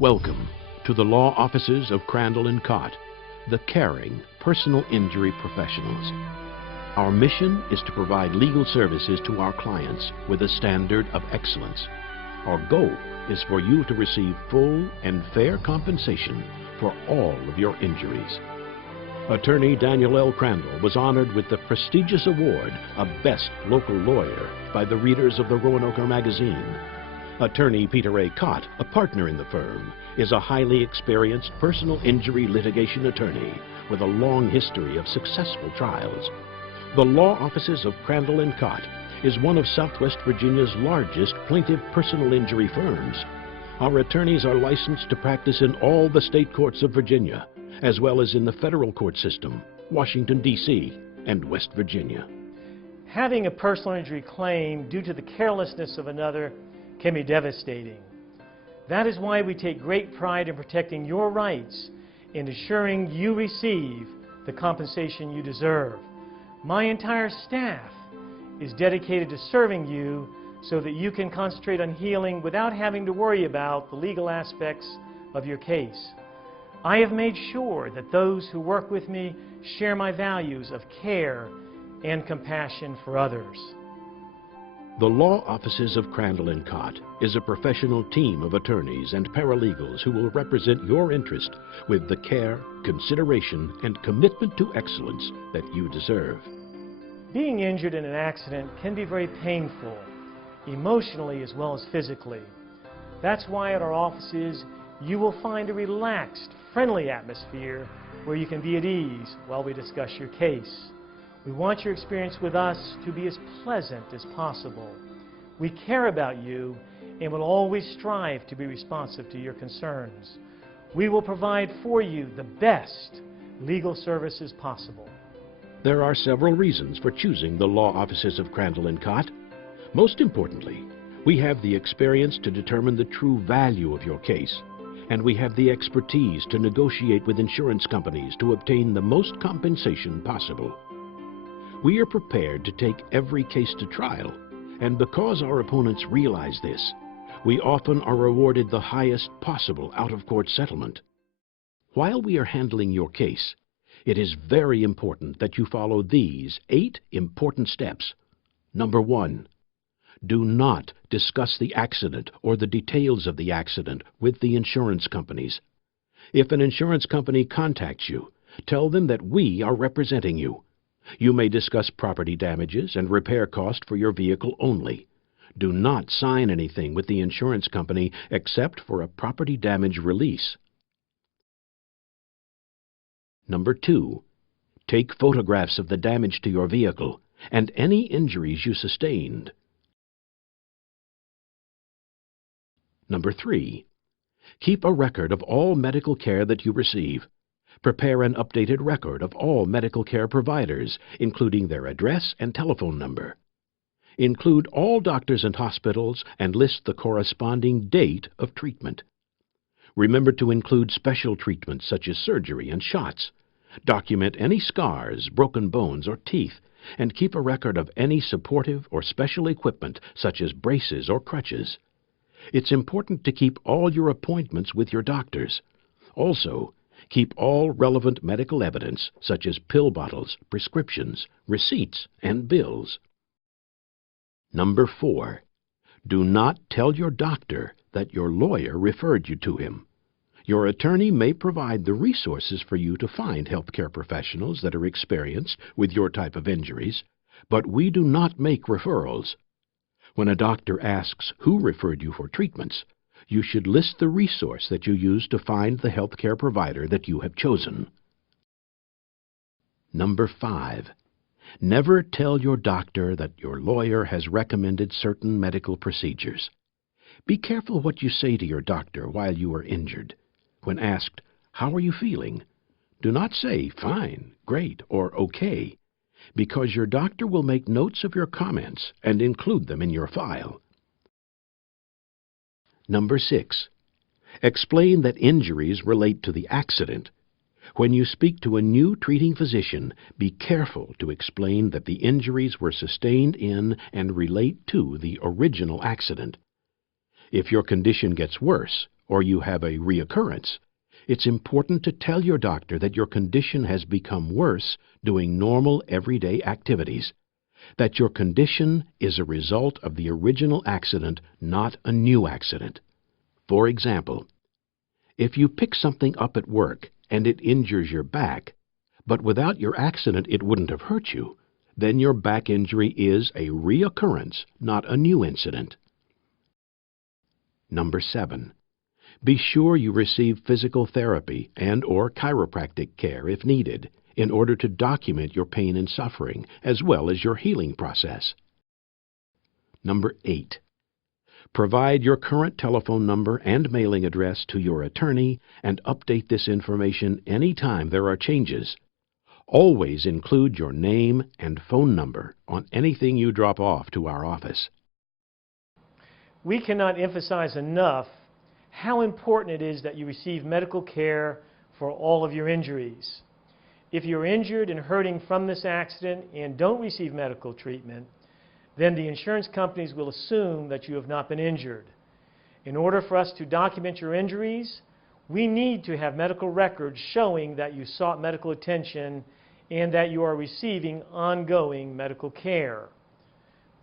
Welcome to the law offices of Crandall and Cott, the caring personal injury professionals. Our mission is to provide legal services to our clients with a standard of excellence. Our goal is for you to receive full and fair compensation for all of your injuries. Attorney Daniel L. Crandall was honored with the prestigious award of Best Local Lawyer by the readers of the Roanoke magazine. Attorney Peter A. Cott, a partner in the firm, is a highly experienced personal injury litigation attorney with a long history of successful trials. The law offices of Crandall and Cott is one of Southwest Virginia's largest plaintiff personal injury firms. Our attorneys are licensed to practice in all the state courts of Virginia, as well as in the federal court system, Washington, D.C., and West Virginia. Having a personal injury claim due to the carelessness of another can be devastating. That is why we take great pride in protecting your rights and ensuring you receive the compensation you deserve. My entire staff is dedicated to serving you so that you can concentrate on healing without having to worry about the legal aspects of your case. I have made sure that those who work with me share my values of care and compassion for others. The law offices of Crandall and Cott is a professional team of attorneys and paralegals who will represent your interest with the care, consideration, and commitment to excellence that you deserve. Being injured in an accident can be very painful, emotionally as well as physically. That's why at our offices you will find a relaxed, friendly atmosphere where you can be at ease while we discuss your case. We want your experience with us to be as pleasant as possible. We care about you and will always strive to be responsive to your concerns. We will provide for you the best legal services possible. There are several reasons for choosing the law offices of Crandall and Cott. Most importantly, we have the experience to determine the true value of your case, and we have the expertise to negotiate with insurance companies to obtain the most compensation possible. We are prepared to take every case to trial, and because our opponents realize this, we often are awarded the highest possible out-of-court settlement. While we are handling your case, it is very important that you follow these 8 important steps. Number 1, do not discuss the accident or the details of the accident with the insurance companies. If an insurance company contacts you, tell them that we are representing you. You may discuss property damages and repair cost for your vehicle only. Do not sign anything with the insurance company except for a property damage release. Number 2, take photographs of the damage to your vehicle and any injuries you sustained. Number 3, keep a record of all medical care that you receive. Prepare an updated record of all medical care providers, including their address and telephone number. Include all doctors and hospitals and list the corresponding date of treatment. Remember to include special treatments such as surgery and shots. Document any scars, broken bones, or teeth, and keep a record of any supportive or special equipment such as braces or crutches. It's important to keep all your appointments with your doctors. Also, keep all relevant medical evidence, such as pill bottles, prescriptions, receipts, and bills. Number 4, do not tell your doctor that your lawyer referred you to him. Your attorney may provide the resources for you to find healthcare professionals that are experienced with your type of injuries, but we do not make referrals. When a doctor asks who referred you for treatments, you should list the resource that you use to find the healthcare provider that you have chosen. Number 5, never tell your doctor that your lawyer has recommended certain medical procedures. Be careful what you say to your doctor while you are injured. When asked, "How are you feeling?" do not say "fine," "great," or "okay," because your doctor will make notes of your comments and include them in your file. Number 6, explain that injuries relate to the accident. When you speak to a new treating physician, be careful to explain that the injuries were sustained in and relate to the original accident. If your condition gets worse, or you have a reoccurrence, it's important to tell your doctor that your condition has become worse doing normal everyday activities, that your condition is a result of the original accident, not a new accident. For example, if you pick something up at work and it injures your back, but without your accident it wouldn't have hurt you, then your back injury is a reoccurrence, not a new incident. Number 7. Be sure you receive physical therapy and/or chiropractic care if needed in order to document your pain and suffering as well as your healing process. Number 8. Provide your current telephone number and mailing address to your attorney and update this information anytime there are changes. Always include your name and phone number on anything you drop off to our office. We cannot emphasize enough how important it is that you receive medical care for all of your injuries. If you're injured and hurting from this accident and don't receive medical treatment, then the insurance companies will assume that you have not been injured. In order for us to document your injuries, we need to have medical records showing that you sought medical attention and that you are receiving ongoing medical care.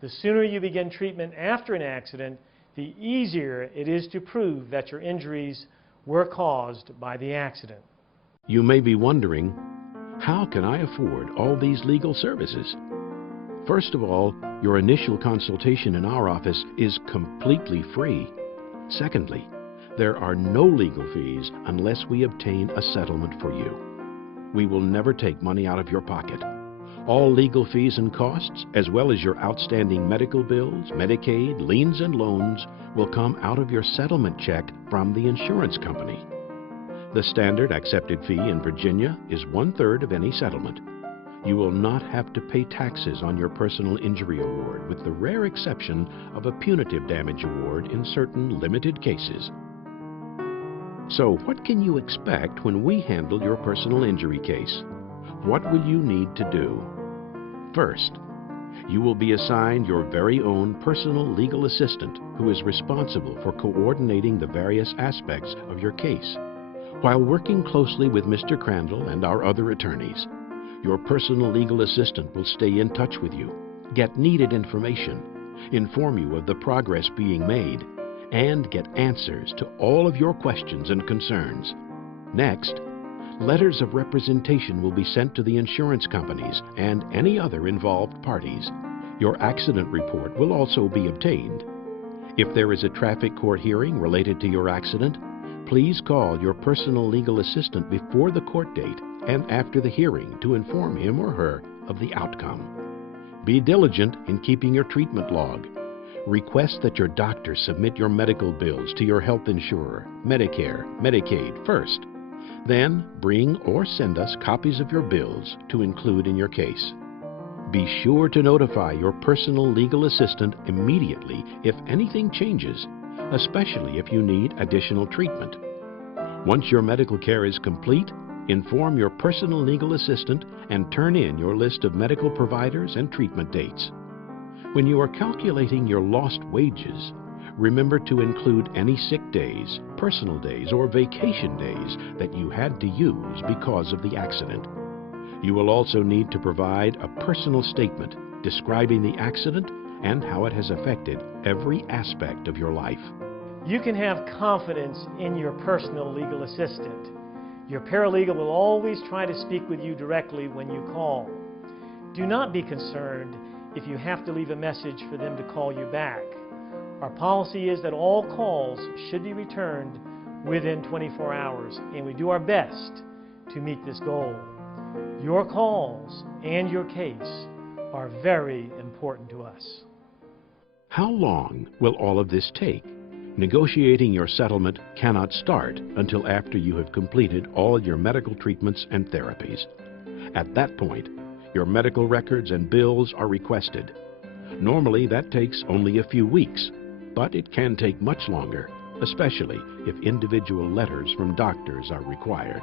The sooner you begin treatment after an accident, the easier it is to prove that your injuries were caused by the accident. You may be wondering, how can I afford all these legal services? First of all, your initial consultation in our office is completely free. Secondly, there are no legal fees unless we obtain a settlement for you. We will never take money out of your pocket. All legal fees and costs, as well as your outstanding medical bills, Medicaid, liens, and loans, will come out of your settlement check from the insurance company. The standard accepted fee in Virginia is 1/3 of any settlement. You will not have to pay taxes on your personal injury award, with the rare exception of a punitive damage award in certain limited cases. So what can you expect when we handle your personal injury case? What will you need to do? First, you will be assigned your very own personal legal assistant who is responsible for coordinating the various aspects of your case. While working closely with Mr. Crandall and our other attorneys, your personal legal assistant will stay in touch with you, get needed information, inform you of the progress being made, and get answers to all of your questions and concerns. Next, letters of representation will be sent to the insurance companies and any other involved parties. Your accident report will also be obtained. If there is a traffic court hearing related to your accident, please call your personal legal assistant before the court date and after the hearing to inform him or her of the outcome. Be diligent in keeping your treatment log. Request that your doctor submit your medical bills to your health insurer, Medicare, Medicaid first. Then bring or send us copies of your bills to include in your case. Be sure to notify your personal legal assistant immediately if anything changes, especially if you need additional treatment. Once your medical care is complete, inform your personal legal assistant and turn in your list of medical providers and treatment dates. When you are calculating your lost wages, remember to include any sick days, personal days, or vacation days that you had to use because of the accident. You will also need to provide a personal statement describing the accident and how it has affected every aspect of your life. You can have confidence in your personal legal assistant. Your paralegal will always try to speak with you directly when you call. Do not be concerned if you have to leave a message for them to call you back. Our policy is that all calls should be returned within 24 hours, and we do our best to meet this goal. Your calls and your case are very important to us. How long will all of this take? Negotiating your settlement cannot start until after you have completed all your medical treatments and therapies. At that point, your medical records and bills are requested. Normally, that takes only a few weeks, but it can take much longer, especially if individual letters from doctors are required.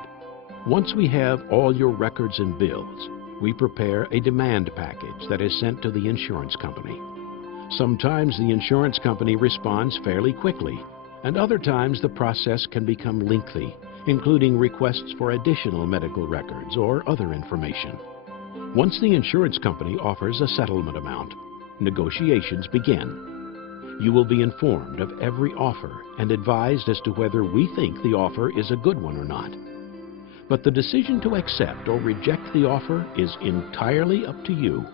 Once we have all your records and bills, we prepare a demand package that is sent to the insurance company. Sometimes the insurance company responds fairly quickly. and other times the process can become lengthy, including requests for additional medical records or other information. Once the insurance company offers a settlement amount, negotiations begin. You will be informed of every offer and advised as to whether we think the offer is a good one or not. But the decision to accept or reject the offer is entirely up to you.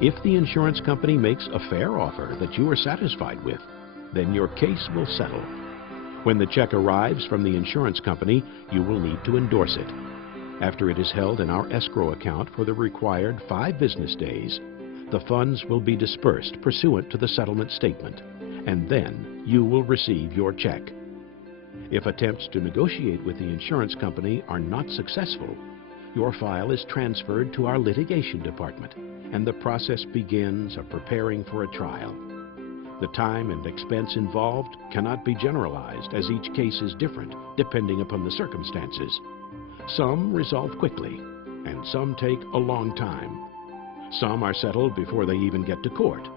If the insurance company makes a fair offer that you are satisfied with, then your case will settle. When the check arrives from the insurance company, you will need to endorse it. After it is held in our escrow account for the required 5 business days, the funds will be dispersed pursuant to the settlement statement, and then you will receive your check. If attempts to negotiate with the insurance company are not successful, your file is transferred to our litigation department, and the process begins of preparing for a trial. The time and expense involved cannot be generalized, as each case is different depending upon the circumstances. Some resolve quickly, and some take a long time. Some are settled before they even get to court.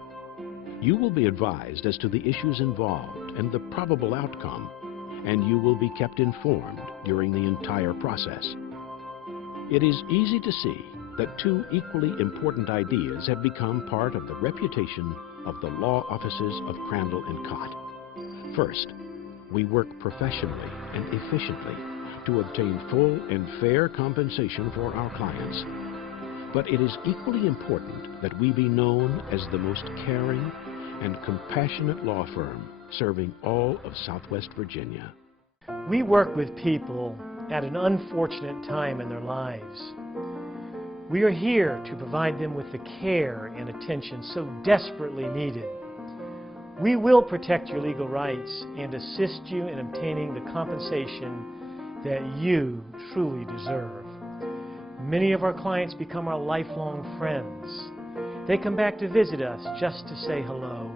You will be advised as to the issues involved and the probable outcome, and you will be kept informed during the entire process. It is easy to see that 2 equally important ideas have become part of the reputation of the law offices of Crandall & Cott. First, we work professionally and efficiently to obtain full and fair compensation for our clients. But it is equally important that we be known as the most caring and compassionate law firm serving all of Southwest Virginia. We work with people at an unfortunate time in their lives. We are here to provide them with the care and attention so desperately needed. We will protect your legal rights and assist you in obtaining the compensation that you truly deserve. Many of our clients become our lifelong friends. They come back to visit us just to say hello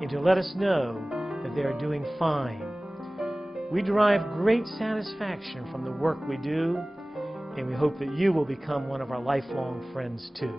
and to let us know that they are doing fine. We derive great satisfaction from the work we do, and we hope that you will become one of our lifelong friends too.